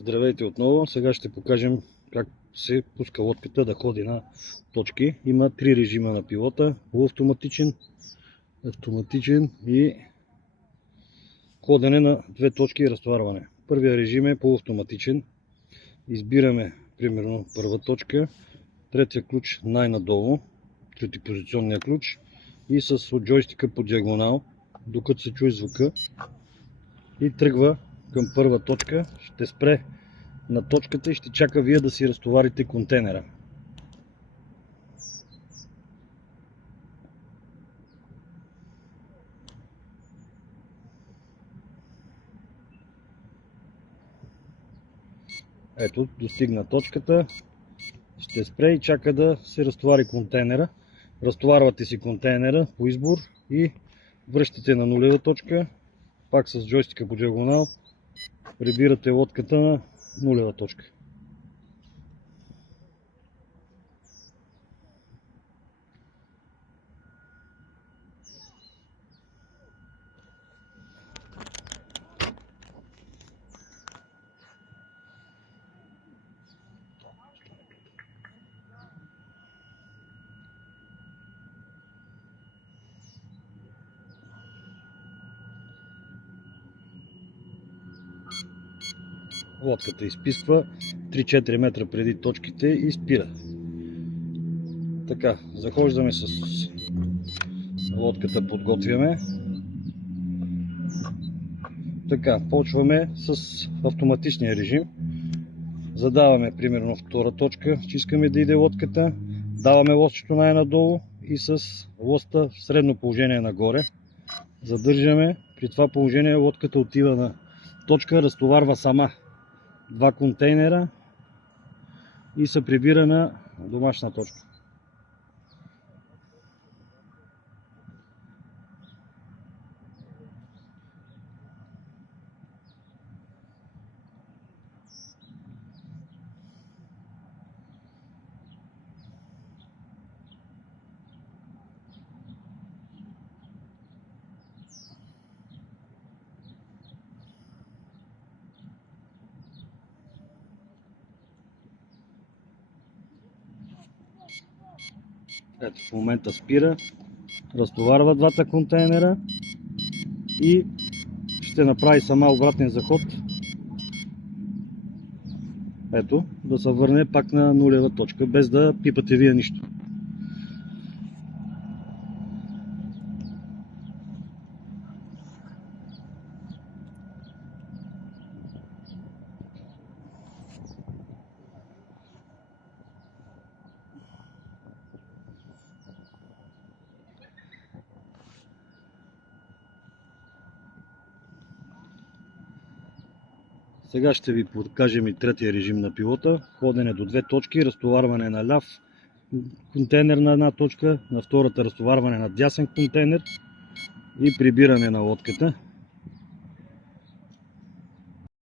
Здравейте отново! Сега ще покажем как се пуска лодката да ходи на точки. Има три режима на пилота: полуавтоматичен, автоматичен и ходене на две точки и разтоварване. Първият режим е полуавтоматичен. Избираме примерно първа точка, третия ключ най-надолу, третипозиционния ключ, и с от джойстика по диагонал, докато се чуе звука, и тръгва към първа точка. Ще спре на точката и ще чака вие да си разтоварите контейнера. Ето, достигна точката, ще спре и чака да се разтовари контейнера. Разтоварвате си контейнера по избор и връщате на нулева точка. Пак с джойстика по диагонал прибирате лодката на нулева точка. Лодката изписква 3-4 метра преди точките и спира. Така, захождаме с лодката, подготвяме. Така, почваме с автоматичния режим. Задаваме примерно втора точка, че искаме да иде лодката. Даваме лодчето най-надолу и с лоста в средно положение нагоре. Задържаме. При това положение лодката отива на точка, разтоварва сама два контейнера и се прибира на домашна точка. Ето, в момента спира, разтоварва двата контейнера и ще направи сама обратния заход. Ето, да се върне пак на нулева точка, без да пипате вие нищо. Сега ще ви покажем и третия режим на пилота: ходене до две точки, разтоварване на ляв контейнер на една точка, на втората разтоварване на дясен контейнер и прибиране на лодката.